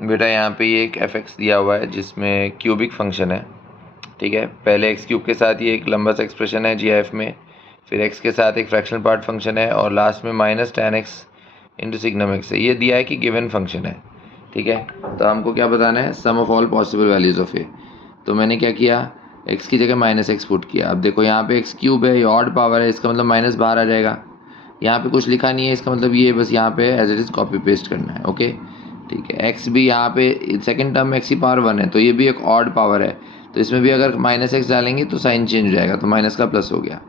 बेटा यहाँ पे ये एक एफ एक्स दिया हुआ है जिसमें क्यूबिक फंक्शन है, ठीक है। पहले एक्स क्यूब के साथ ये एक लंबा सा एक्सप्रेशन है जी एफ में, फिर एक्स के साथ एक फ्रैक्शनल पार्ट फंक्शन है और लास्ट में minus tan x into signum x है। ये दिया है कि गिवन फंक्शन है, ठीक है। तो हमको क्या बताना है, sum of all possible values of A. तो मैंने क्या किया, x की जगह माइनस एक्स पुट किया। अब देखो यहाँ पे एक्स क्यूब है, ये ऑड पावर है, इसका मतलब माइनस बाहर आ जाएगा। यहाँ पे कुछ लिखा नहीं है, इसका मतलब ये बस यहाँ पे as it is copy paste करना है, ओके, ठीक है। एक्स भी यहाँ पे सेकंड टर्म में एक्स की पावर 1 है, तो ये भी एक ऑड पावर है, तो इसमें भी अगर माइनस एक्स डालेंगे तो साइन चेंज हो जाएगा, तो माइनस का प्लस हो गया,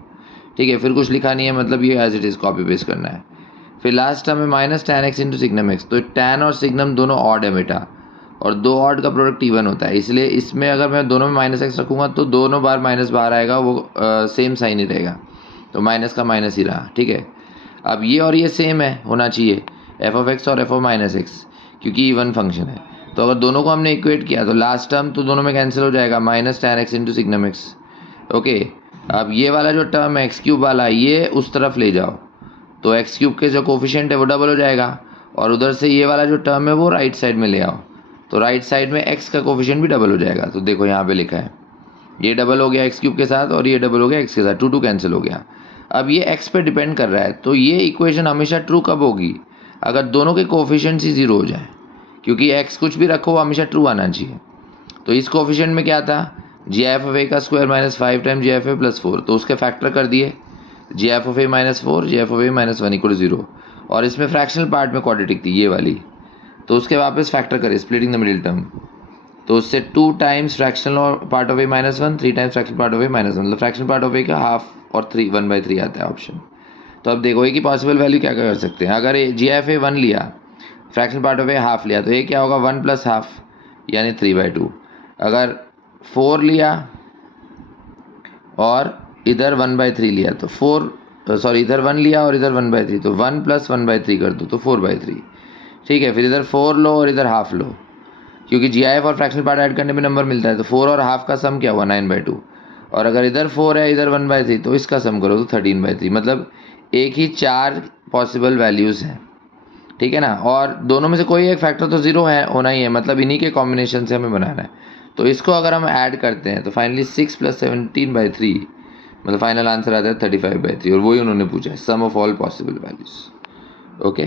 ठीक है। फिर कुछ लिखा नहीं है, मतलब ये as it is copy paste करना है। फिर लास्ट टर्म में minus tan x into signum x, तो tan और सिग्नम दोनों ऑड है बेटा, और दो ऑड का प्रोडक्ट इवन होता है, इसलिए इसमें अगर मैं दोनों में माइनस एक्स रखूँगा तो दोनों बार माइनस बाहर आएगा, वो सेम साइन ही रहेगा, तो माइनस का माइनस ही रहा, ठीक है। अब ये और ये सेम है, होना चाहिए एफ ऑफ एक्स और एफ ऑफ माइनस एक्स, क्योंकि इवन फंक्शन है। तो अगर दोनों को हमने इक्वेट किया तो लास्ट टर्म तो दोनों में कैंसिल हो जाएगा, minus tan x into signum x, okay. अब ये वाला जो टर्म है एक्स क्यूब वाला, ये उस तरफ ले जाओ, तो एक्स क्यूब के जो कोफिशिएंट है वो डबल हो जाएगा, और उधर से ये वाला जो टर्म है वो राइट साइड में ले आओ, तो राइट साइड में एक्स का कोफिशिएंट भी डबल हो जाएगा। तो देखो यहाँ पे लिखा है, ये डबल हो गया एक्स क्यूब के साथ और ये डबल हो गया एक्स के साथ, टू टू कैंसिल हो गया। अब ये एक्स पे डिपेंड कर रहा है, तो ये इक्वेशन हमेशा ट्रू कब होगी, अगर दोनों के कोफिशिएंट्स ही जीरो हो जाए, क्योंकि एक्स कुछ भी रखो वो हमेशा ट्रू आना चाहिए। तो इस कोफिशिएंट में क्या था, जी एफ ऑफ ए का square minus 5 time G F A plus 4, तो उसके फैक्टर कर दिए, G F of A minus 4, G F of A minus 1 equal 0, और इसमें फ्रैक्शनल पार्ट में क्वाड्रेटिक थी ये वाली, तो उसके वापस फैक्टर करें स्प्लिटिंग द मिडिल टर्म, तो उससे 2 times fractional part of A minus 1, 3 times fractional part of A minus 1, मतलब फ्रैक्शनल पार्ट ऑफ ए का हाफ और 1/3 आता है ऑप्शन। तो अब देखो ए की पॉसिबल वैल्यू क्या कर सकते हैं, अगर जी एफ ए 1 लिया, fractional part of A half लिया, तो ये क्या होगा 1 प्लस हाफ यानी 3/2। अगर 4 लिया और इधर 1/3 लिया तो इधर 1 लिया और इधर 1/3, तो 1 प्लस 1/3 कर दो तो 4/3, ठीक है। फिर इधर 4 लो और इधर हाफ लो, क्योंकि जी आई एफ और फ्रैक्शनल पार्ट ऐड करने में नंबर मिलता है, तो 4 और हाफ का सम क्या हुआ 9/2, और अगर इधर 4 है इधर 1/3 तो इसका सम करो तो 13/3, मतलब एक ही 4 पॉसिबल वैल्यूज़ हैं, ठीक है ना। और दोनों में से कोई एक फैक्टर तो ज़ीरो है होना ही है, मतलब इन्हीं के कॉम्बिनेशन से हमें बनाना है। तो इसको अगर हम ऐड करते हैं तो फाइनली 6 + 17/3, मतलब फाइनल आंसर आता है 35/3, और वही उन्होंने पूछा है, sum of all possible values, okay.